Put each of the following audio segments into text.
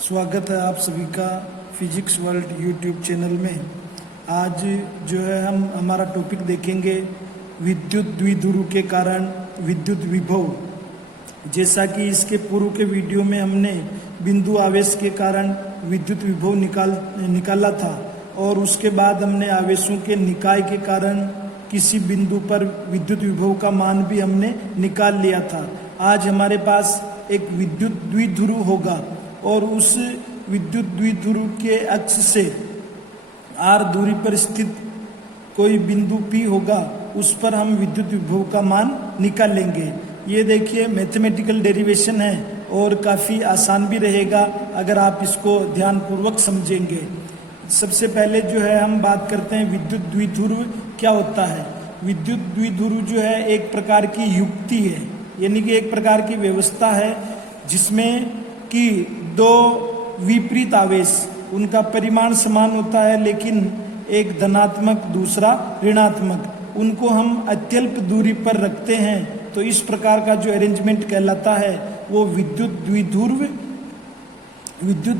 स्वागत है आप सभी का फिजिक्स वर्ल्ड यूट्यूब चैनल में। आज जो है हम हमारा टॉपिक देखेंगे विद्युत द्विध्रुव के कारण विद्युत विभव। जैसा कि इसके पूर्व के वीडियो में हमने बिंदु आवेश के कारण विद्युत विभव निकाला था और उसके बाद हमने आवेशों के निकाय के कारण किसी बिंदु पर विद्युत विभव का मान भी हमने निकाल लिया था। आज हमारे पास एक विद्युत द्विध्रुव होगा और उस विद्युत द्विध्रुव के अक्ष से r दूरी पर स्थित कोई बिंदु P होगा, उस पर हम विद्युत विभव का मान निकालेंगे। ये देखिए मैथमेटिकल डेरिवेशन है और काफ़ी आसान भी रहेगा अगर आप इसको ध्यानपूर्वक समझेंगे। सबसे पहले जो है हम बात करते हैं विद्युत द्विध्रुव क्या होता है। विद्युत द्विध्रुव जो है एक प्रकार की युक्ति है, यानी कि एक प्रकार की व्यवस्था है जिसमें कि दो विपरीत आवेश, उनका परिमाण समान होता है लेकिन एक धनात्मक दूसरा ऋणात्मक, उनको हम अत्यल्प दूरी पर रखते हैं। तो इस प्रकार का जो अरेंजमेंट कहलाता है वो विद्युत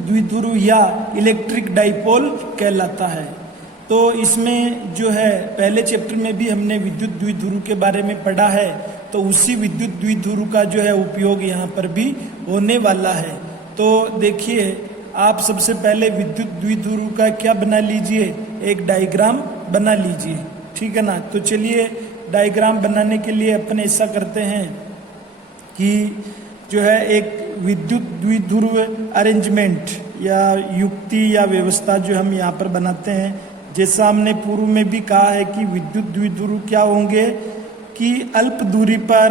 द्विध्रुव या इलेक्ट्रिक डाइपोल कहलाता है। तो इसमें जो है पहले चैप्टर में भी हमने विद्युत द्विध्रुव के बारे में पढ़ा है, तो उसी विद्युत द्विध्रुव का जो है उपयोग यहाँ पर भी होने वाला है। तो देखिए आप सबसे पहले विद्युत द्विध्रुव का क्या बना लीजिए, एक डायग्राम बना लीजिए, ठीक है ना। तो चलिए डायग्राम बनाने के लिए अपन ऐसा करते हैं कि जो है एक विद्युत द्विध्रुव अरेंजमेंट या युक्ति या व्यवस्था जो हम यहाँ पर बनाते हैं। जैसा हमने पूर्व में भी कहा है कि विद्युत द्विध्रुव क्या होंगे कि अल्प दूरी पर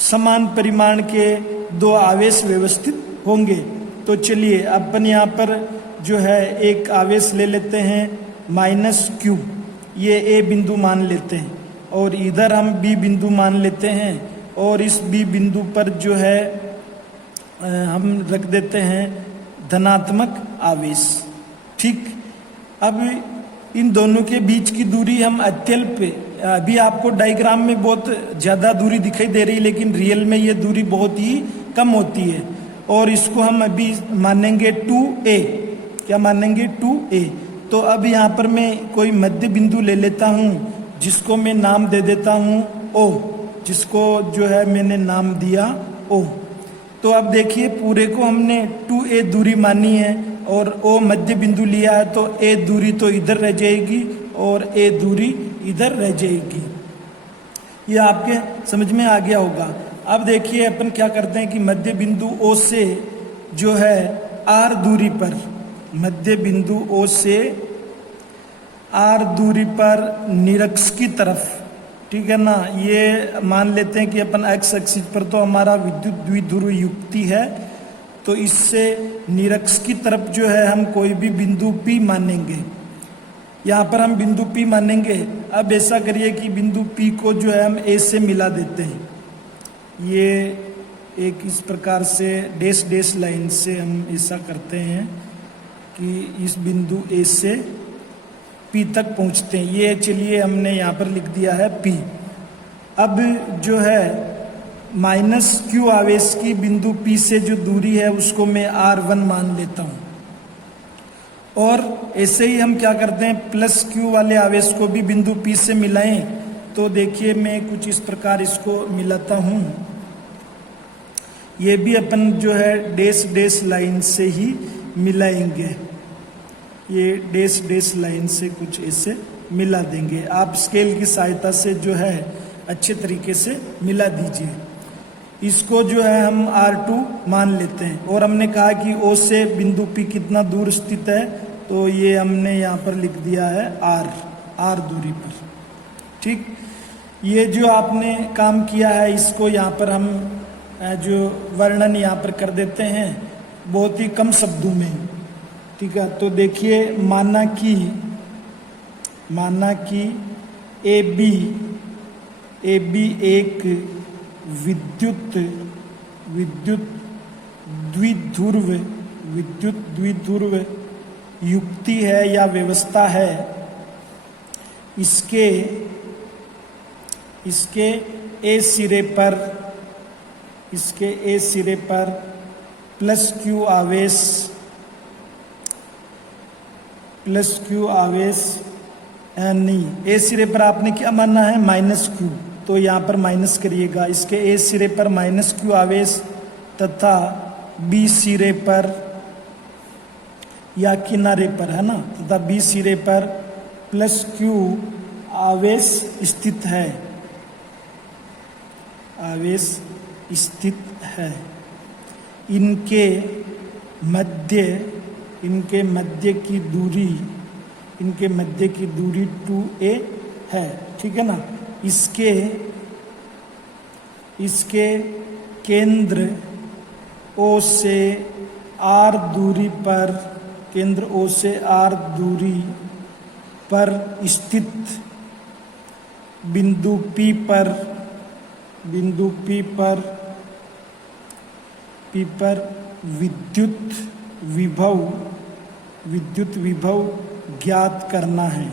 समान परिमाण के दो आवेश व्यवस्थित होंगे। तो चलिए अपन यहाँ पर जो है एक आवेश ले लेते हैं -q, ये A बिंदु मान लेते हैं और इधर हम B बिंदु मान लेते हैं और इस B बिंदु पर जो है हम रख देते हैं धनात्मक आवेश, ठीक। अब इन दोनों के बीच की दूरी हम अत्यल्प, अभी आपको डायग्राम में बहुत ज़्यादा दूरी दिखाई दे रही लेकिन रियल में ये दूरी बहुत ही कम होती है और इसको हम अभी मानेंगे 2a। क्या मानेंगे? 2a। तो अब यहाँ पर मैं कोई मध्य बिंदु ले लेता हूँ जिसको मैं नाम दे देता हूँ O, जिसको जो है मैंने नाम दिया O। तो अब देखिए पूरे को हमने 2a दूरी मानी है और O मध्य बिंदु लिया है, तो a दूरी तो इधर रह जाएगी और a दूरी इधर रह जाएगी। ये आपके समझ में आ गया होगा। अब देखिए अपन क्या करते हैं कि मध्य बिंदु O से जो है r दूरी पर, मध्य बिंदु O से r दूरी पर निरक्ष की तरफ, ठीक है ना। ये मान लेते हैं कि अपन x एक्सिस पर तो हमारा विद्युत द्विध्रुव युक्ति है, तो इससे निरक्ष की तरफ जो है हम कोई भी बिंदु P मानेंगे। यहाँ पर हम बिंदु P मानेंगे। अब ऐसा करिए कि बिंदु P को जो है हम A से मिला देते हैं। ये एक इस प्रकार से डैश डैश लाइन से हम ऐसा करते हैं कि इस बिंदु A से P तक पहुँचते हैं। ये चलिए हमने यहाँ पर लिख दिया है P। अब जो है -q आवेश की बिंदु P से जो दूरी है उसको मैं r1 मान लेता हूँ और ऐसे ही हम क्या करते हैं +q वाले आवेश को भी बिंदु P से मिलाएं। तो देखिए मैं कुछ इस प्रकार इसको मिलाता हूँ। ये भी अपन जो है डैश डैश लाइन से ही मिलाएंगे, ये डैश डैश लाइन से कुछ ऐसे मिला देंगे। आप स्केल की सहायता से जो है अच्छे तरीके से मिला दीजिए। इसको जो है हम r2 मान लेते हैं और हमने कहा कि O से बिंदु P कितना दूर स्थित है, तो ये हमने यहाँ पर लिख दिया है r दूरी पर, ठीक। ये जो आपने काम किया है इसको यहाँ पर हम जो वर्णन यहाँ पर कर देते हैं बहुत ही कम शब्दों में, ठीक है। तो देखिए माना कि AB एक विद्युत द्विध्रुव युक्ति है या व्यवस्था है। इसके A सिरे पर प्लस क्यू आवेश नहीं, ए सिरे पर आपने क्या मानना है, माइनस क्यू, तो यहाँ पर माइनस करिएगा। इसके ए सिरे पर माइनस क्यू आवेश तथा बी सिरे पर या किनारे पर, है ना, तथा बी सिरे पर प्लस क्यू आवेश स्थित है, इनके मध्य की दूरी 2a है, ठीक है ना। इसके केंद्र O से R दूरी पर स्थित बिंदु P पर विद्युत विभव ज्ञात करना है,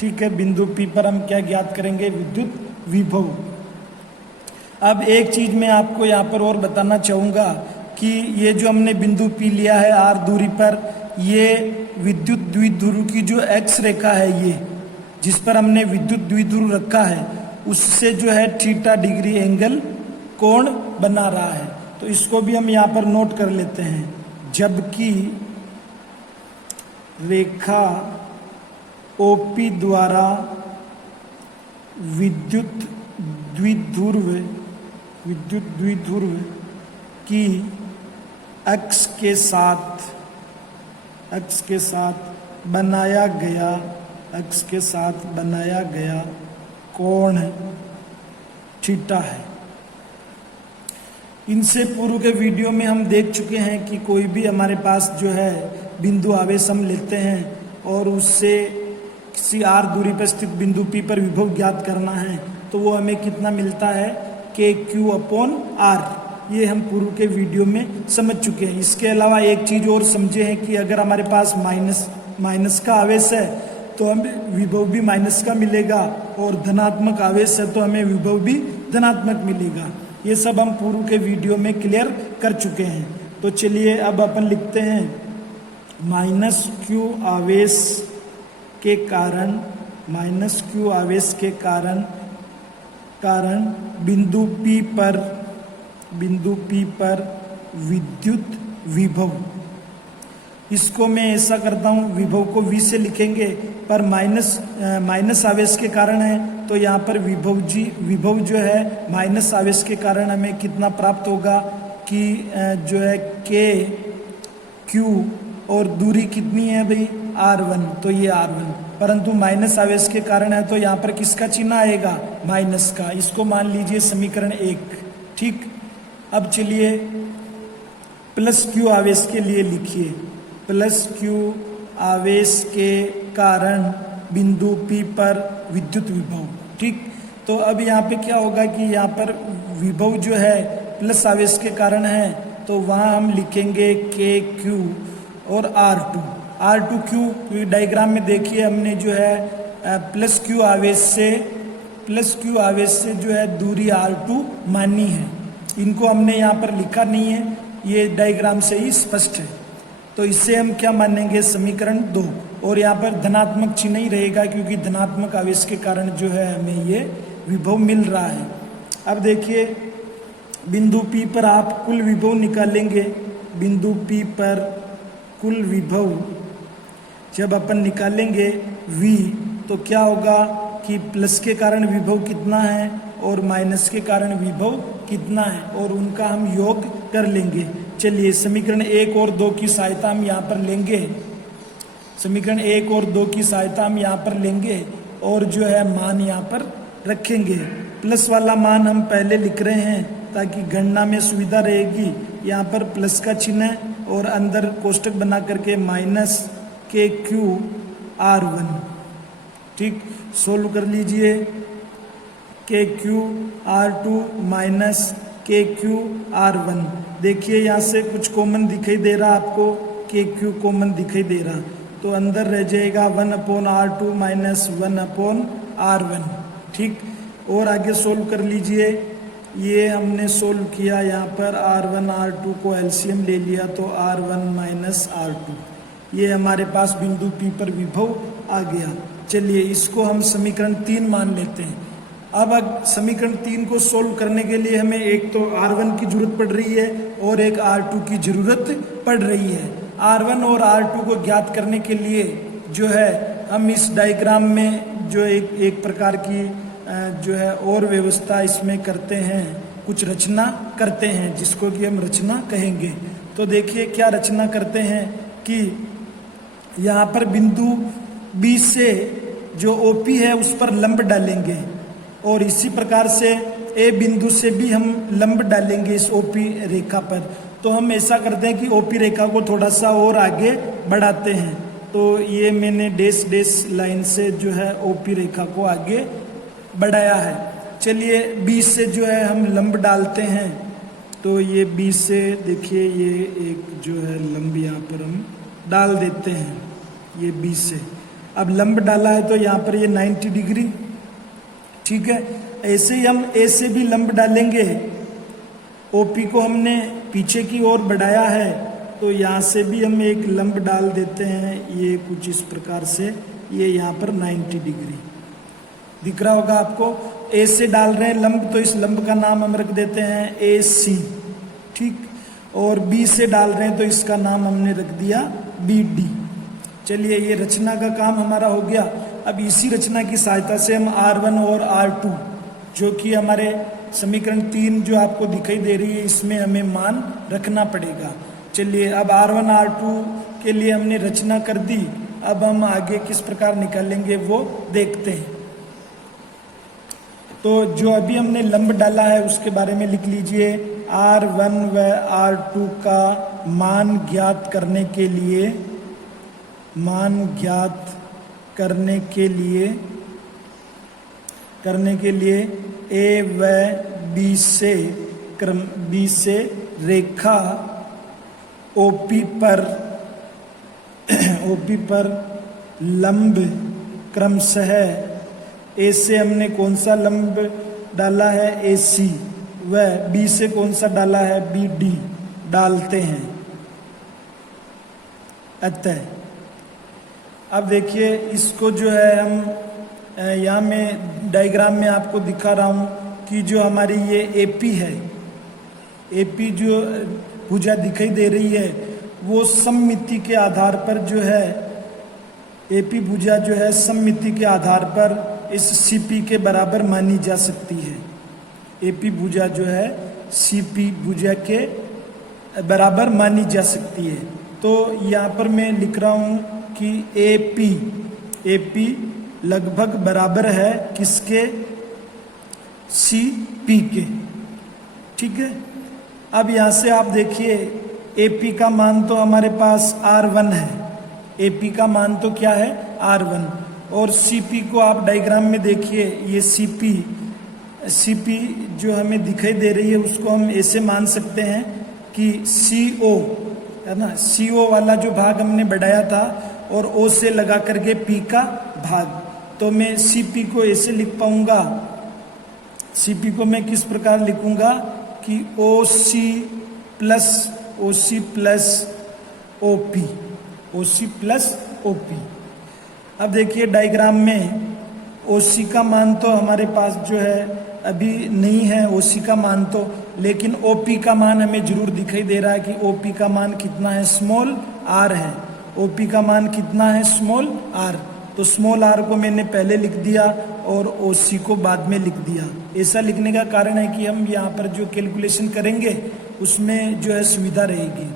ठीक है। बिंदु P पर हम क्या ज्ञात करेंगे, विद्युत विभव। अब एक चीज मैं आपको यहाँ पर और बताना चाहूँगा कि ये जो हमने बिंदु P लिया है R दूरी पर, ये विद्युत द्विध्रुव की जो X रेखा है, ये जिस पर हमने विद्युत द्विध्रुव रखा है, उससे जो है थीटा डिग्री एंगल कोण बना रहा है। तो इसको भी हम यहाँ पर नोट कर लेते हैं। जबकि रेखा OP द्वारा विद्युत द्विध्रुव की अक्ष के साथ बनाया गया कोण थीटा है। इनसे पूर्व के वीडियो में हम देख चुके हैं कि कोई भी हमारे पास जो है बिंदु आवेश हम लेते हैं और उससे किसी R दूरी पर स्थित बिंदु P पर विभव ज्ञात करना है, तो वो हमें कितना मिलता है, KQ/R। ये हम पूर्व के वीडियो में समझ चुके हैं। इसके अलावा एक चीज और समझे हैं कि अगर हमारे पास माइनस का आवेश है तो हमें विभव भी माइनस का मिलेगा, और धनात्मक आवेश है तो हमें विभव भी धनात्मक मिलेगा। ये सब हम पूर्व के वीडियो में क्लियर कर चुके हैं। तो चलिए अब अपन लिखते हैं, माइनस क्यू आवेश के कारण बिंदु P पर विद्युत विभव, इसको मैं ऐसा करता हूँ, विभव को V से लिखेंगे, पर माइनस आवेश के कारण है तो यहाँ पर विभव जो है माइनस आवेश के कारण हमें कितना प्राप्त होगा कि जो है KQ, और दूरी कितनी है भाई, R1, तो ये R1, परंतु माइनस आवेश के कारण है तो यहाँ पर किसका चिन्ह आएगा, माइनस का। इसको मान लीजिए समीकरण 1, ठीक। अब चलिए प्लस क्यू आवेश के लिए लिखिए, प्लस क्यू आवेश के कारण बिंदु P पर विद्युत विभव, ठीक। तो अब यहाँ पे क्या होगा कि यहाँ पर विभव जो है प्लस आवेश के कारण है, तो वहाँ हम लिखेंगे KQ और R2 क्यों, डायग्राम में देखिए हमने जो है प्लस क्यू आवेश से जो है दूरी R2 मानी है। इनको हमने यहाँ पर लिखा नहीं है, ये डायग्राम से ही स्पष्ट है। तो इससे हम क्या मानेंगे, समीकरण 2, और यहाँ पर धनात्मक चिन्ह ही रहेगा क्योंकि धनात्मक आवेश के कारण जो है हमें ये विभव मिल रहा है। अब देखिए बिंदु P पर आप कुल विभव निकालेंगे, बिंदु P पर कुल विभव जब अपन निकालेंगे V, तो क्या होगा कि प्लस के कारण विभव कितना है और माइनस के कारण विभव कितना है, और उनका हम योग कर लेंगे। चलिए समीकरण 1 और 2 की सहायता हम यहाँ पर लेंगे, समीकरण 1 और 2 की सहायता हम यहाँ पर लेंगे और जो है मान यहाँ पर रखेंगे। प्लस वाला मान हम पहले लिख रहे हैं ताकि गणना में सुविधा रहेगी। यहाँ पर प्लस का चिन्ह है और अंदर कोष्टक बना करके माइनस KQ/R1, ठीक। सोल्व कर लीजिए, KQ/R2 माइनस KQ/R1। देखिए यहाँ से कुछ कॉमन दिखाई दे रहा आपको, KQ कॉमन दिखाई दे रहा, तो अंदर रह जाएगा 1/R2 माइनस 1/R1, ठीक। और आगे सोल्व कर लीजिए, ये हमने सोल्व किया, यहाँ पर R1 R2 को एलसीएम ले लिया तो R1 माइनस R2, ये हमारे पास बिंदु P पर विभव आ गया। चलिए इसको हम समीकरण 3 मान लेते हैं। अब समीकरण 3 को सोल्व करने के लिए हमें एक तो R1 की जरूरत पड़ रही है और एक R2 की जरूरत पड़ रही है। R1 और R2 को ज्ञात करने के लिए जो है हम इस डायग्राम में जो एक प्रकार की जो है और व्यवस्था इसमें करते हैं, कुछ रचना करते हैं जिसको कि हम रचना कहेंगे। तो देखिए क्या रचना करते हैं कि यहाँ पर बिंदु B से जो OP है उस पर लंब डालेंगे और इसी प्रकार से A बिंदु से भी हम लंब डालेंगे इस OP रेखा पर। तो हम ऐसा करते हैं कि OP रेखा को थोड़ा सा और आगे बढ़ाते हैं। तो ये मैंने डैश डैश लाइन से जो है OP रेखा को आगे बढ़ाया है। चलिए B से जो है हम लंब डालते हैं। तो ये B से देखिए ये एक जो है लंब यहाँ पर हम डाल देते हैं, ये B से। अब लंब डाला है तो यहाँ पर ये 90 डिग्री, ठीक है। ऐसे ही हम A से भी लंब डालेंगे। OP को हमने पीछे की ओर बढ़ाया है तो यहाँ से भी हम एक लंब डाल देते हैं, ये कुछ इस प्रकार से, ये यहाँ पर 90 डिग्री दिख रहा होगा आपको। A से डाल रहे हैं लंब तो इस लंब का नाम हम रख देते हैं AC, ठीक। और B से डाल रहे हैं तो इसका नाम हमने रख दिया BD। चलिए ये रचना का काम हमारा हो गया। अब इसी रचना की सहायता से हम R1 और R2 जो कि हमारे समीकरण 3 जो आपको दिखाई दे रही है इसमें हमें मान रखना पड़ेगा। चलिए अब R1 R2 के लिए हमने रचना कर दी, अब हम आगे किस प्रकार निकालेंगे वो देखते हैं। तो जो अभी हमने लंब डाला है उसके बारे में लिख लीजिए। R1 व R2 का मान ज्ञात करने के लिए A व B से रेखा OP पर लंब क्रमशः A से हमने कौन सा लंब डाला है AC व B से कौन सा डाला है BD डालते हैं। अतः अब देखिए इसको जो है हम यहाँ में डायग्राम में आपको दिखा रहा हूँ कि जो हमारी ये AP है, AP जो भुजा दिखाई दे रही है वो सममिति के आधार पर जो है AP भुजा जो है सममिति के आधार पर इस CP के बराबर मानी जा सकती है। AP भुजा जो है CP भुजा के बराबर मानी जा सकती है। तो यहाँ पर मैं लिख रहा हूँ कि AP लगभग बराबर है किसके, CP के, ठीक है। अब यहाँ से आप देखिए AP का मान तो हमारे पास R1 है, AP का मान तो क्या है R1, और CP को आप डायग्राम में देखिए, ये CP जो हमें दिखाई दे रही है उसको हम ऐसे मान सकते हैं कि CO है ना, CO वाला जो भाग हमने बढ़ाया था और O से लगा करके P का भाग। तो मैं CP को ऐसे लिख पाऊंगा, CP को मैं किस प्रकार लिखूंगा कि OC प्लस OP। अब देखिए डायग्राम में OC का मान तो हमारे पास जो है अभी नहीं है OC का मान तो, लेकिन OP का मान हमें जरूर दिखाई दे रहा है कि OP का मान कितना है, स्मॉल r है। OP का मान कितना है, स्मॉल r। तो स्मॉल r को मैंने पहले लिख दिया और OC को बाद में लिख दिया। ऐसा लिखने का कारण है कि हम यहाँ पर जो कैलकुलेशन करेंगे उसमें जो है सुविधा रहेगी।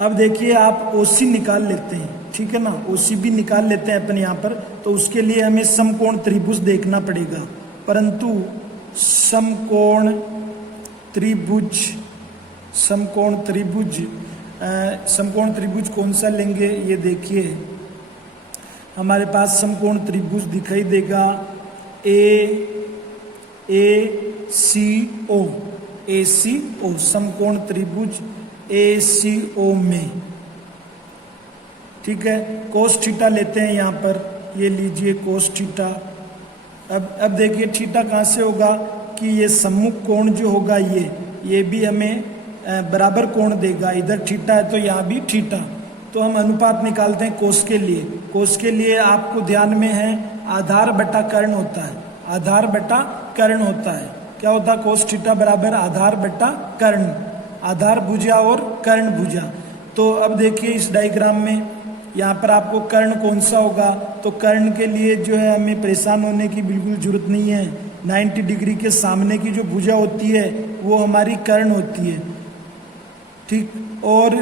अब देखिए आप OC निकाल लेते हैं, ठीक है ना, OC भी निकाल लेते हैं अपन यहाँ पर। तो उसके लिए हमें समकोण त्रिभुज देखना पड़ेगा, परंतु समकोण त्रिभुज कौन सा लेंगे, ये देखिए हमारे पास समकोण त्रिभुज दिखाई देगा ACO, समकोण त्रिभुज ACO में, ठीक है। कोस थीटा लेते हैं यहाँ पर, ये लीजिए कोस थीटा। अब देखिए थीटा कहाँ से होगा, कि ये सम्मुख कोण जो होगा ये भी हमें बराबर कोण देगा। इधर थीटा है तो यहाँ भी थीटा। तो हम अनुपात निकालते हैं कोस के लिए। कोस के लिए आपको ध्यान में है आधार बटा कर्ण होता है। आधार बटा कर्ण होता है। क्या होता है? कोस थीटा बराबर आधार बटा कर्ण। आधार भुजा और कर्ण भुजा। तो अब देखिए इस डायग्राम में यहाँ पर आपको कर्ण कौन सा होगा, तो कर्ण के लिए जो है हमें परेशान होने की बिल्कुल जरूरत नहीं है। 90 डिग्री के सामने की जो भुजा होती है वो हमारी कर्ण होती है, ठीक। और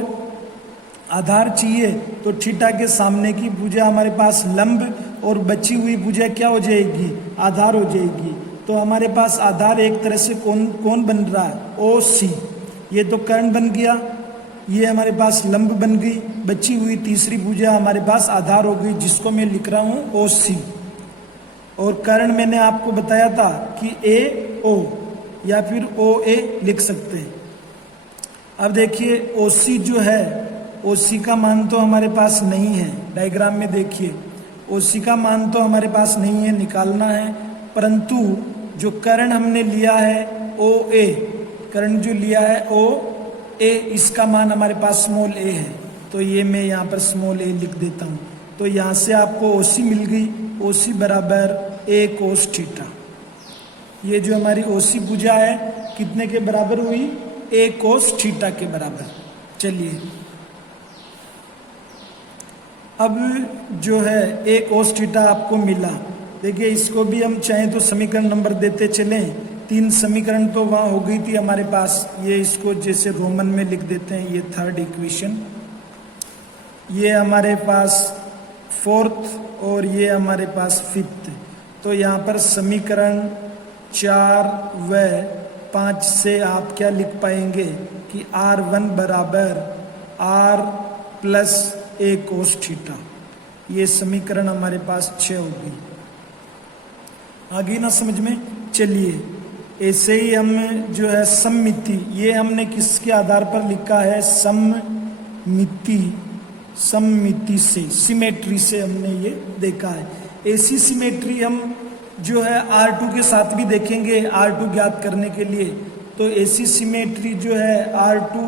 आधार चाहिए तो थीटा के सामने की भुजा हमारे पास लंब और बची हुई भुजा क्या हो जाएगी? आधार हो जाएगी। तो हमारे पास आधार एक तरह से कौन बन रहा है? ओ सी। ये तो कर्ण बन गया, ये हमारे पास लंब बन गई, बची हुई तीसरी भुजा हमारे पास आधार हो गई, जिसको मैं लिख रहा हूं ओ सी। और कर्ण मैंने आपको बताया था कि ए ओ या फिर ओ ए लिख सकते हैं। अब देखिए ओ सी जो है, ओ सी का मान तो हमारे पास नहीं है। डायग्राम में देखिए ओ सी का मान तो हमारे पास नहीं है, निकालना है। परंतु जो कर्ण हमने लिया है ओ ए, कर्ण जो लिया है ओ ए, इसका मान हमारे पास स्मॉल ए है। तो ये मैं यहाँ पर स्मॉल ए लिख देता हूँ। तो यहाँ से आपको ओ सी मिल गई। ओ सी बराबर ए कोस थीटा। ये जो हमारी ओ सी भुजा है कितने के बराबर हुई? ए कोस थीटा के बराबर। चलिए अब जो है ए कोस थीटा आपको मिला। देखिए इसको भी हम चाहें तो समीकरण नंबर देते चलें। 3 समीकरण तो वहाँ हो गई थी हमारे पास। ये इसको जैसे रोमन में लिख देते हैं, ये थर्ड इक्वेशन, ये हमारे पास फोर्थ और ये हमारे पास फिफ्थ। तो यहाँ पर समीकरण 4 व 5 से आप क्या लिख पाएंगे कि R1 बराबर R प्लस ए कोस थीटा। ये समीकरण हमारे पास 6 होगी। आगे ना समझ में? चलिए ऐसे ही हम जो है सममिति, ये हमने किसके आधार पर लिखा है? सममिति से, सिमेट्री से हमने ये देखा है। ऐसी सिमेट्री हम जो है R2 के साथ भी देखेंगे, R2 ज्ञात करने के लिए। तो ऐसी सिमेट्री जो है R2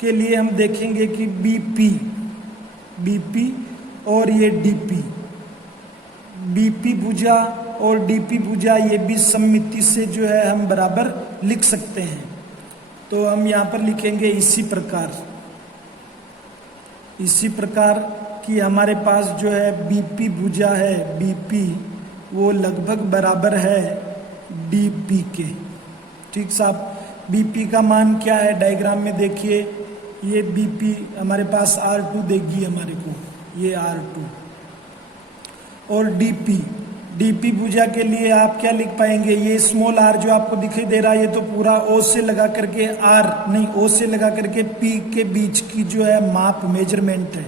के लिए हम देखेंगे कि BP और ये BP भुजा और DP भुजा, ये भी सममिति से जो है हम बराबर लिख सकते हैं। तो हम यहाँ पर लिखेंगे इसी प्रकार कि हमारे पास जो है BP भुजा है, BP वो लगभग बराबर है DP के, ठीक साहब। BP का मान क्या है? डायग्राम में देखिए ये BP हमारे पास R2 देगी हमारे को, ये R2। और DP भुजा के लिए आप क्या लिख पाएंगे? ये स्मॉल r जो आपको दिखाई दे रहा है, ये तो पूरा O से लगा करके O से लगा करके P के बीच की जो है माप, मेजरमेंट है।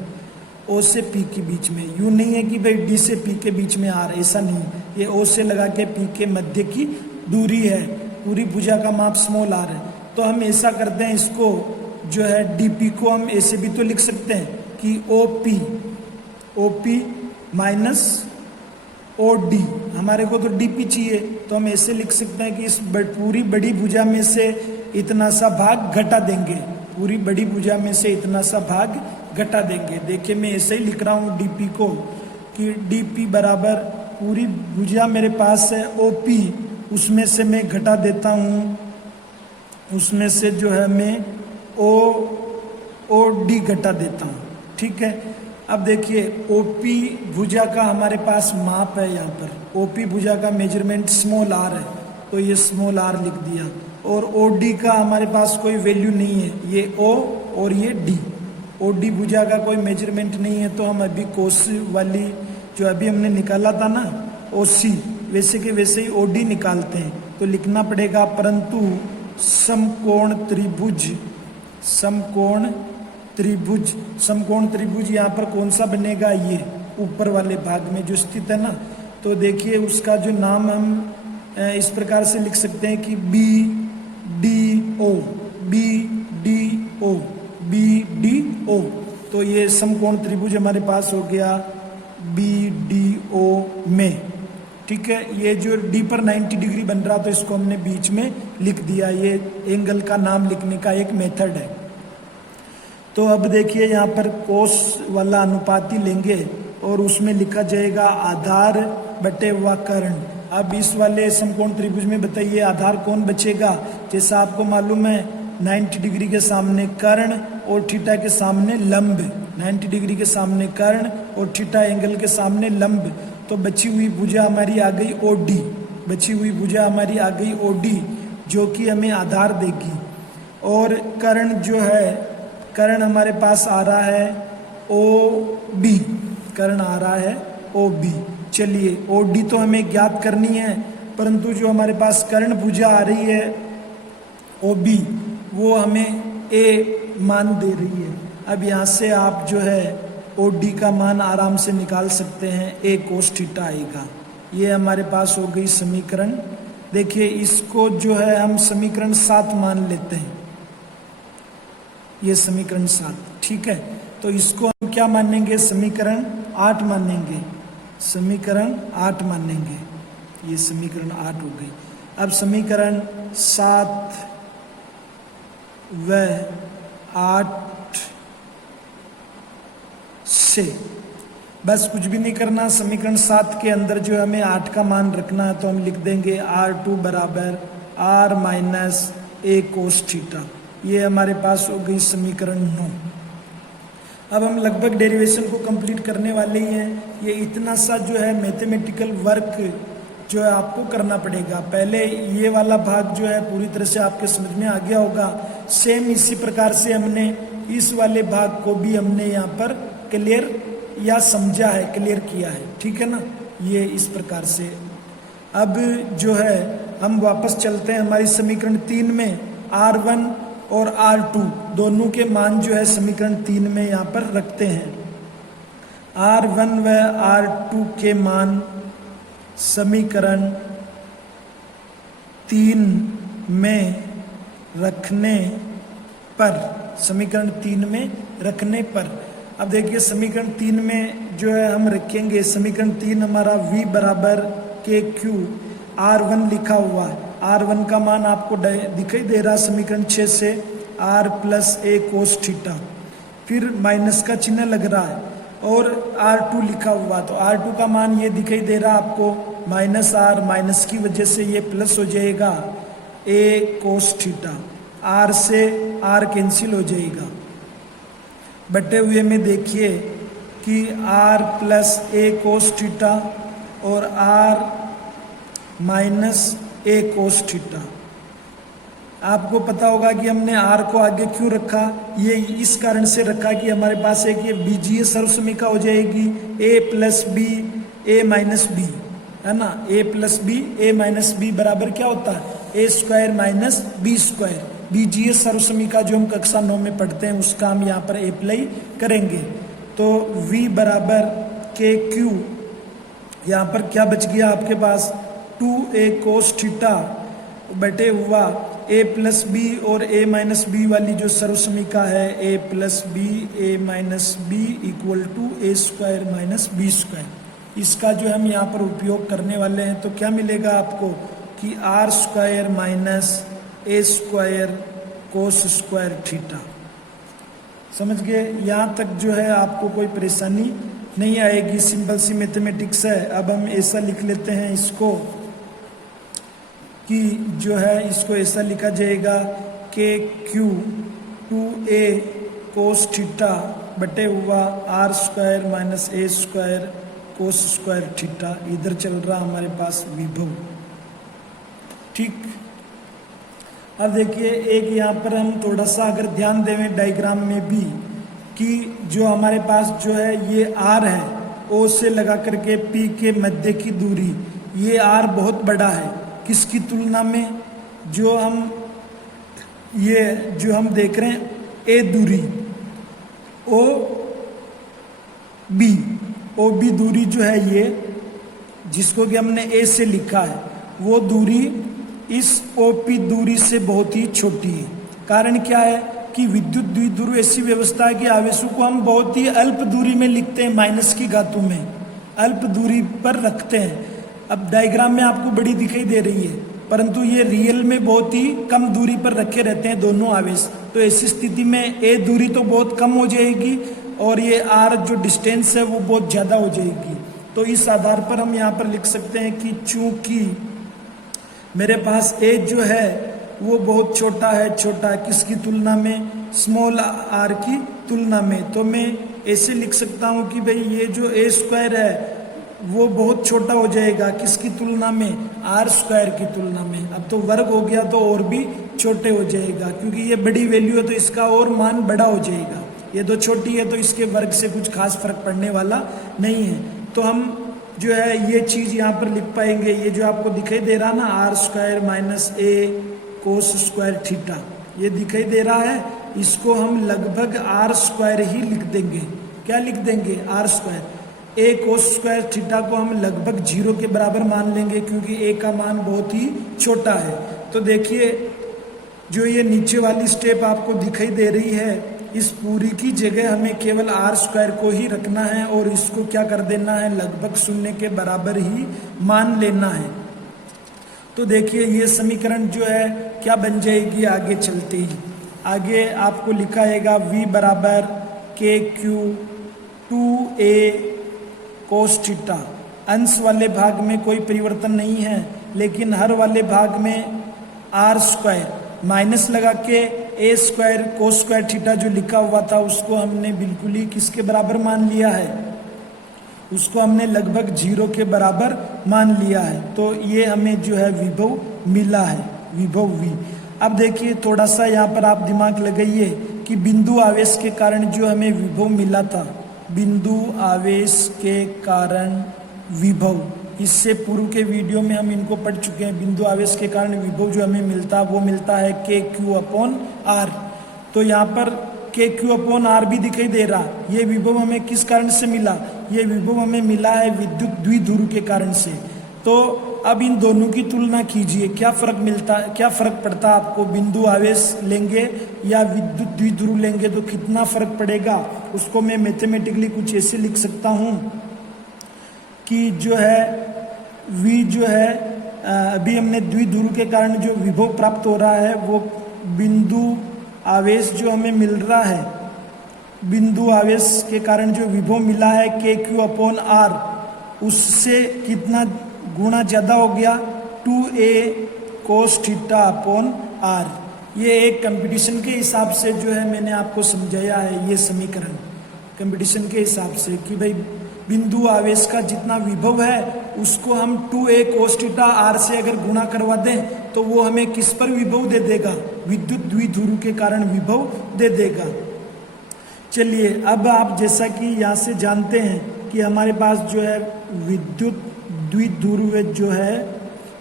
O से P के बीच में, यूं नहीं है कि भाई D से P के बीच में R, ऐसा नहीं। ये O से लगा के P के मध्य की दूरी है। पूरी भुजा का माप स्मॉल r है। तो हम ऐसा करते हैं, इसको जो है DP को हम ऐसे भी तो लिख सकते हैं कि OP माइनस OD, हमारे को तो DP चाहिए, तो हम ऐसे लिख सकते हैं कि इस पूरी बड़ी भुजा में से इतना सा भाग घटा देंगे। पूरी बड़ी भुजा में से इतना सा भाग घटा देंगे। देखिए मैं ऐसे ही लिख रहा हूँ DP को कि DP बराबर पूरी भुजा मेरे पास है OP, उसमें से मैं घटा देता हूँ, उसमें से जो है मैं OD घटा देता हूँ, ठीक है। अब देखिए OP भुजा का हमारे पास माप है, यहाँ पर OP भुजा का मेजरमेंट स्मॉल r है, तो ये स्मॉल r लिख दिया। और OD का हमारे पास कोई वैल्यू नहीं है, ये O और ये D। OD भुजा का कोई मेजरमेंट नहीं है, तो हम अभी कोस वाली जो अभी हमने निकाला था ना OC, वैसे के वैसे ही OD निकालते हैं। तो लिखना पड़ेगा परंतु समकोण त्रिभुज यहाँ पर कौन सा बनेगा? ये ऊपर वाले भाग में जो स्थित है ना। तो देखिए उसका जो नाम हम इस प्रकार से लिख सकते हैं कि BDO। तो ये समकोण त्रिभुज हमारे पास हो गया BDO में, ठीक है। ये जो डी पर 90 डिग्री बन रहा तो इसको हमने बीच में लिख दिया। ये एंगल का नाम लिखने का एक मेथड है। तो अब देखिए यहाँ पर कोस वाला अनुपाती लेंगे और उसमें लिखा जाएगा आधार बटे हुआ कर्ण। अब इस वाले समकोण त्रिभुज में बताइए आधार कौन बचेगा। जैसा आपको मालूम है 90 डिग्री के सामने कर्ण और थीटा के सामने लंब, 90 डिग्री के सामने कर्ण और थीटा एंगल के सामने लंब। तो बची हुई भुजा हमारी आ गई OD, बची हुई भुजा हमारी आ गई OD जो कि हमें आधार देगी। और कर्ण जो है, कर्ण हमारे पास आ रहा है OB, कर्ण आ रहा है OB। चलिए OD तो हमें ज्ञात करनी है, परंतु जो हमारे पास कर्ण भुजा आ रही है OB वो हमें A मान दे रही है। अब यहाँ से आप जो है OD का मान आराम से निकाल सकते हैं, A cos थीटा आएगा। ये हमारे पास हो गई समीकरण। देखिए इसको जो है हम समीकरण 7 मान लेते हैं, ये समीकरण 7, ठीक है। तो इसको हम क्या मानेंगे, समीकरण 8 मानेंगे, समीकरण 8 मानेंगे। ये समीकरण 8 हो गई। अब समीकरण 7 व 8 से बस कुछ भी नहीं करना। समीकरण 7 के अंदर जो हमें 8 का मान रखना है तो हम लिख देंगे R2 बराबर R minus A cos theta. ये हमारे पास हो गई समीकरण 9। अब हम लगभग डेरिवेशन को कंप्लीट करने वाले ही हैं। ये इतना सा जो है मैथमेटिकल वर्क जो है आपको करना पड़ेगा। पहले ये वाला भाग जो है पूरी तरह से आपके समझ में आ गया होगा। सेम इसी प्रकार से हमने इस वाले भाग को भी हमने यहाँ पर क्लियर या समझा है, क्लियर किया है, ठीक है ना। ये इस प्रकार से। अब जो है हम वापस चलते हैं हमारी समीकरण 3 में। R1 और R2 दोनों के मान जो है समीकरण 3 में यहाँ पर रखते हैं। R1 व R2 के मान समीकरण 3 में रखने पर, समीकरण 3 में रखने पर, अब देखिए समीकरण 3 में जो है हम रखेंगे समीकरण 3 हमारा V बराबर KQ, R1 लिखा हुआ है। R1 का मान आपको दिखाई दे रहा समीकरण 6 से R plus A cos theta, फिर माइनस का चिन्ह लग रहा है और R2 लिखा हुआ, तो R2 का मान ये दिखाई दे रहा आपको माइनस R, माइनस की वजह से ये प्लस हो जाएगा A cos थीटा, R से R कैंसिल हो जाएगा। बटे हुए में देखिए कि R plus A cos theta और R minus A cos theta. आपको पता होगा कि हमने R को आगे क्यों रखा, ये इस कारण से रखा कि हमारे पास एक ये बीजीय सर्वसमीका हो जाएगी A plus B A minus B, है ना। A plus B A minus B बराबर क्या होता है A square minus B square. बीजीय सर्वसमीका जो हम कक्षा 9 में पढ़ते हैं उसका हम यहाँ पर अप्लाई करेंगे। तो V बराबर KQ, यहाँ पर क्या बच गया आपके पास 2A cos थीटा बटे हुआ A प्लस बी और A माइनस बी वाली जो सर्वसमीका है A plus B A minus B equal to A square minus B square. इसका जो हम यहाँ पर उपयोग करने वाले हैं तो क्या मिलेगा आपको कि R square minus A square cos square theta. समझ गए, यहाँ तक जो है आपको कोई परेशानी नहीं आएगी, सिंपल सी मैथमेटिक्स है। अब हम ऐसा लिख लेते हैं इसको कि जो है इसको ऐसा लिखा जाएगा KQ 2A कोस थीटा बटे हुआ R square minus A square cos square theta. इधर चल रहा हमारे पास विभव, ठीक। अब देखिए एक यहाँ पर हम थोड़ा सा अगर ध्यान देवें डायग्राम में भी कि जो हमारे पास जो है ये R है, O से लगा करके P के मध्य की दूरी, ये R बहुत बड़ा है किसकी तुलना में, जो हम देख रहे हैं A दूरी OB दूरी जो है ये, जिसको कि हमने A से लिखा है, वो दूरी इस OP दूरी से बहुत ही छोटी है। कारण क्या है कि विद्युत द्विध्रुव ऐसी व्यवस्था है कि आवेशों को हम बहुत ही अल्प दूरी में लिखते हैं, माइनस की धातु में अल्प दूरी पर रखते हैं। अब डायग्राम में आपको बड़ी दिखाई दे रही है, परंतु ये रियल में बहुत ही कम दूरी पर रखे रहते हैं दोनों आवेश। तो ऐसी स्थिति में ए दूरी तो बहुत कम हो जाएगी और ये आर जो डिस्टेंस है वो बहुत ज़्यादा हो जाएगी। तो इस आधार पर हम यहाँ पर लिख सकते हैं कि चूंकि मेरे पास ए जो है वो बहुत छोटा है, छोटा किसकी तुलना में, स्मॉल आर की तुलना में, तो मैं ऐसे लिख सकता हूँ कि भाई ये जो ए स्क्वायर है वो बहुत छोटा हो जाएगा किसकी तुलना में, आर स्क्वायर की तुलना में। अब तो वर्ग हो गया तो और भी छोटे हो जाएगा, क्योंकि ये बड़ी वैल्यू है तो इसका और मान बड़ा हो जाएगा। ये तो छोटी है तो इसके वर्ग से कुछ खास फर्क पड़ने वाला नहीं है। तो हम जो है ये चीज यहाँ पर लिख पाएंगे, ये जो आपको दिखाई दे रहा ना R square minus A cos square theta, ये दिखाई दे रहा है, इसको हम लगभग आर स्क्वायर ही लिख देंगे। क्या लिख देंगे, R square. A cos square theta को हम लगभग 0 के बराबर मान लेंगे, क्योंकि ए का मान बहुत ही छोटा है। तो देखिए जो ये नीचे वाली स्टेप आपको दिखाई दे रही है, इस पूरी की जगह हमें केवल आर स्क्वायर को ही रखना है और इसको क्या कर देना है, लगभग 0 के बराबर ही मान लेना है। तो देखिए ये समीकरण जो है क्या बन जाएगी आगे चलते ही। आगे आपको लिखा आएगा v बराबर के क्यू 2a कोस थीटा। अंश वाले भाग में कोई परिवर्तन नहीं है, लेकिन हर वाले भाग में आर स्क्वायर माइनस लगा के ए स्क्वायर कोस स्क्वायर थीटा जो लिखा हुआ था उसको हमने बिल्कुल ही किसके बराबर मान लिया है, उसको हमने लगभग 0 के बराबर मान लिया है। तो ये हमें जो है विभव मिला है, विभव v। अब देखिए थोड़ा सा यहाँ पर आप दिमाग लगाइए कि बिंदु आवेश के कारण जो हमें विभव मिला था, बिंदु आवेश के कारण विभव, इससे पूर्व के वीडियो में हम इनको पढ़ चुके हैं। बिंदु आवेश के कारण विभव जो हमें मिलता है वो मिलता है के क्यू अपॉन आर। तो यहाँ पर के क्यू अपॉन आर भी दिखाई दे रहा। ये विभव हमें किस कारण से मिला, ये विभव हमें मिला है विद्युत द्विध्रुव के कारण से। तो अब इन दोनों की तुलना कीजिए, क्या फर्क मिलता है, क्या फर्क पड़ता है आपको, बिंदु आवेश लेंगे या विद्युत द्विध्रुव लेंगे तो कितना फर्क पड़ेगा। उसको मैं मैथमेटिकली कुछ ऐसे लिख सकता हूँ कि जो है v जो है अभी हमने द्विध्रुव के कारण जो विभव प्राप्त हो रहा है वो बिंदु आवेश जो हमें मिल रहा है, बिंदु आवेश के कारण जो विभव मिला है के क्यू अपॉन आर, उससे कितना गुना ज्यादा हो गया, 2a cos theta upon are. ये एक कंपटीशन के हिसाब से जो है मैंने आपको समझाया है ये समीकरण, कंपटीशन के हिसाब से कि भाई बिंदु आवेश का जितना विभव है उसको हम 2a कोस थीटा आर से अगर गुणा करवा दें तो वो हमें किस पर विभव दे देगा, विद्युत द्विध्रुव के कारण विभव दे देगा। चलिए अब आप जैसा कि यहाँ से जानते हैं कि हमारे पास जो है विद्युत द्विध्रुव जो है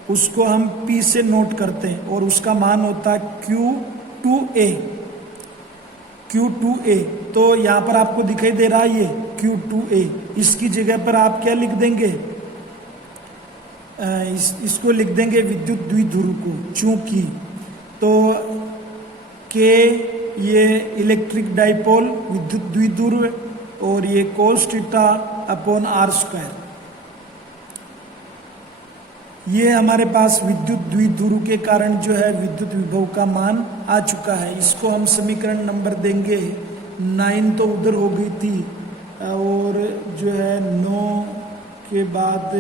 उसको हम P से नोट करते हैं और उसका मान होता है Q2a, Q2a। तो यहाँ पर आपको दिखाई दे रहा है ये Q2a, इसकी जगह पर आप क्या लिख देंगे, इसको लिख देंगे विद्युत द्विध्रुव को, चूंकि तो के ये इलेक्ट्रिक डाइपोल विद्युत द्विध्रुव और ये cos theta upon R square, ये हमारे पास विद्युत द्विध्रुव के कारण जो है विद्युत विभव का मान आ चुका है। इसको हम समीकरण नंबर देंगे 9, तो उधर हो गई थी, और जो है 9 के बाद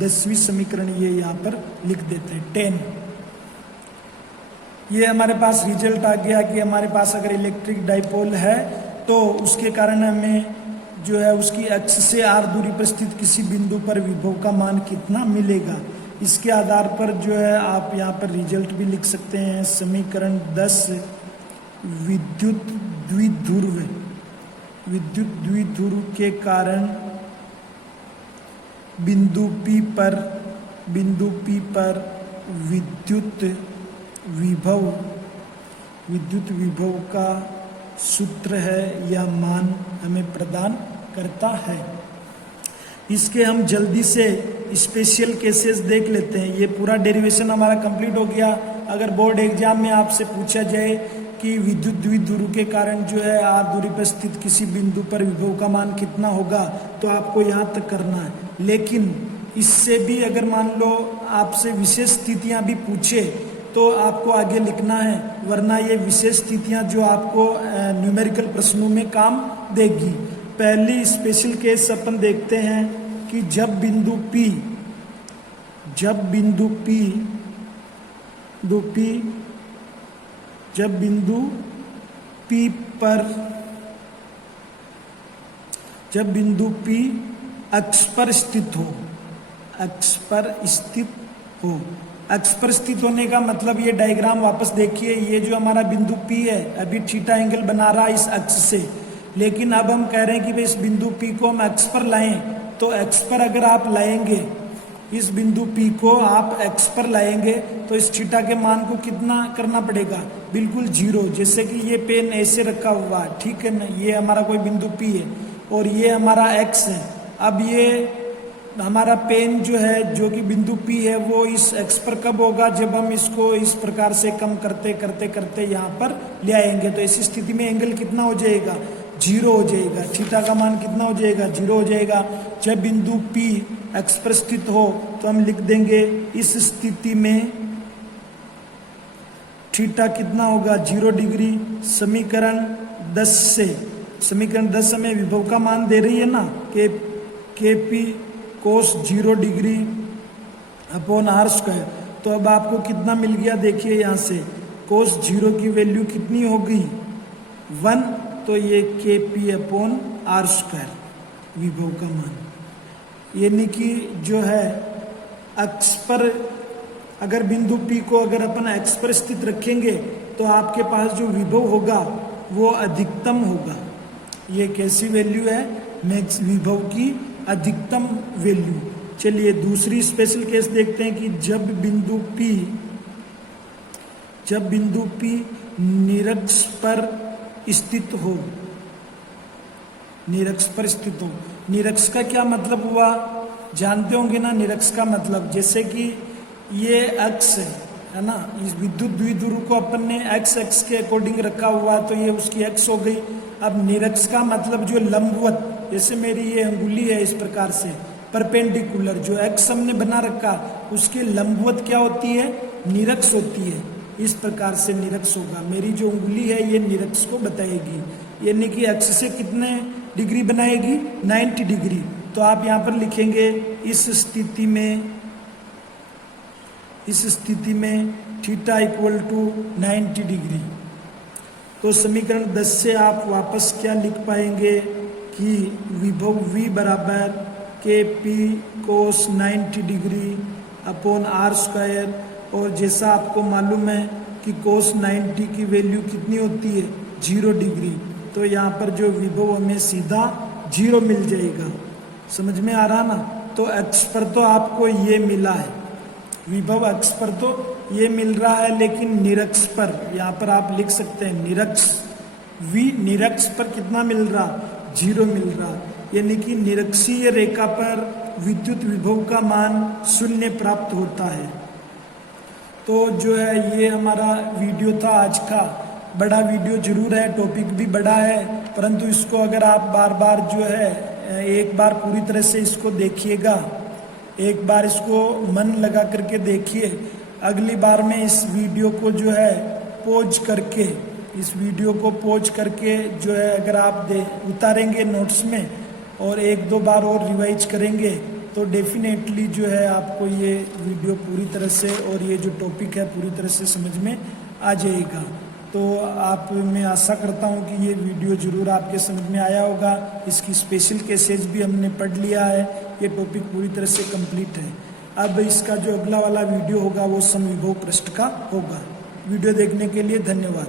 10वीं समीकरण ये यहाँ पर लिख देते हैं 10। ये हमारे पास रिजल्ट आ गया कि हमारे पास अगर इलेक्ट्रिक डाइपोल है तो उसके कारण हमें जो है उसकी अक्ष से आर दूरी पर स्थित किसी बिंदु पर विभव का मान कितना मिलेगा। इसके आधार पर जो है आप यहाँ पर रिजल्ट भी लिख सकते हैं। समीकरण 10 विद्युत द्विध्रुव के कारण बिंदु P पर विद्युत विभव का सूत्र है या मान हमें प्रदान करता है। इसके हम जल्दी से स्पेशल केसेस देख लेते हैं। ये पूरा डेरिवेशन हमारा कंप्लीट हो गया। अगर बोर्ड एग्जाम में आपसे पूछा जाए कि विद्युत द्विध्रुव के कारण जो है r दूरी पर स्थित किसी बिंदु पर विभव का मान कितना होगा, तो आपको यहाँ तक करना है। लेकिन इससे भी अगर मान लो आपसे विशेष स्थितियाँ भी पूछे तो आपको आगे लिखना है, वरना ये विशेष स्थितियाँ जो आपको न्यूमेरिकल प्रश्नों में काम देगी। पहली स्पेशल केस अपन देखते हैं कि जब बिंदु P अक्ष पर स्थित हो। अक्ष पर स्थित होने का मतलब ये डायग्राम वापस देखिए, ये जो हमारा बिंदु P है अभी थीटा एंगल बना रहा है इस अक्ष से, लेकिन अब हम कह रहे हैं कि भाई इस बिंदु P को हम अक्ष पर लाएं, तो अक्ष पर अगर आप लाएंगे इस बिंदु P को आप अक्ष पर लाएंगे तो इस थीटा के मान को कितना करना पड़ेगा, बिल्कुल 0। जैसे कि ये पेन ऐसे रखा हुआ है, ठीक है ना, ये हमारा कोई बिंदु P है और ये हमारा x है। अब ये हमारा पेन जो है जो कि बिंदु P है वो इस x पर कब होगा, जब हम इसको इस प्रकार से कम करते करते करते यहाँ पर ले आएंगे, तो ऐसी स्थिति में एंगल कितना हो जाएगा, 0 हो जाएगा। थीटा का मान कितना हो जाएगा, 0 हो जाएगा। जब बिंदु P x पर स्थित हो तो हम लिख देंगे इस स्थिति में थीटा कितना होगा, 0 डिग्री। समीकरण 10 हमें विभव का मान दे रही है ना, के P cos 0 degree upon r square. तो अब आपको कितना मिल गया, देखिए यहाँ से कोस 0 की वैल्यू कितनी हो गई, 1, तो ये के पी अपॉन r स्क्वायर विभव का मान। यानी कि जो है अक्ष पर अगर बिंदु P को अगर अपन अक्ष पर स्थित रखेंगे तो आपके पास जो विभव होगा वो अधिकतम होगा। ये कैसी वैल्यू है, मैक्स विभव की अधिकतम वैल्यू। चलिए दूसरी स्पेशल केस देखते हैं कि जब बिंदु P निरक्ष पर स्थित हो। निरक्ष का क्या मतलब हुआ, जानते होंगे ना निरक्ष का मतलब, जैसे कि ये अक्ष है ना, इस विद्युत द्विध्रुव को अपन ने एक्स के अकॉर्डिंग रखा हुआ तो ये उसकी एक्स हो गई। अब निरक्ष का मतलब जो लंबवत, जैसे मेरी ये अंगुली है इस प्रकार से परपेंडिकुलर, जो एक्स हमने बना रखा उसके लंबवत क्या होती है, निरक्ष होती है। इस प्रकार से निरक्ष होगा, मेरी जो उंगली है ये निरक्ष को बताएगी, यानी कि अक्ष से कितने डिग्री बनाएगी, 90 डिग्री। तो आप यहाँ पर लिखेंगे इस स्थिति में थीटा इक्वल टू 90 डिग्री। तो समीकरण 10 से आप वापस क्या लिख पाएंगे कि विभव V बराबर के P cos 90 degree upon r square, और जैसा आपको मालूम है कि कोस 90 की वैल्यू कितनी होती है, 0 डिग्री। तो यहाँ पर जो विभव हमें सीधा 0 मिल जाएगा। समझ में आ रहा ना। तो अक्ष पर तो आपको ये मिला है, विभव अक्ष पर तो ये मिल रहा है, लेकिन निरक्ष पर यहाँ पर आप लिख सकते हैं निरक्ष पर कितना मिल रहा, 0 मिल रहा। यानी कि निरक्षीय रेखा पर विद्युत विभव का मान 0 प्राप्त होता है। तो जो है ये हमारा वीडियो था आज का। बड़ा वीडियो जरूर है, टॉपिक भी बड़ा है, परंतु इसको अगर आप बार बार जो है एक बार पूरी तरह से इसको देखिएगा, एक बार इसको मन लगा करके देखिए, अगली बार में इस वीडियो को जो है पॉज करके जो है अगर आप उतारेंगे नोट्स में और 1-2 बार और रिवाइज करेंगे तो डेफिनेटली जो है आपको ये वीडियो पूरी तरह से और ये जो टॉपिक है पूरी तरह से समझ में आ जाएगा। तो मैं आशा करता हूँ कि ये वीडियो जरूर आपके समझ में आया होगा। इसकी स्पेशल केसेज भी हमने पढ़ लिया है, ये टॉपिक पूरी तरह से कंप्लीट है। अब इसका जो अगला वाला वीडियो होगा वो समविभव पृष्ठ का होगा। वीडियो देखने के लिए धन्यवाद।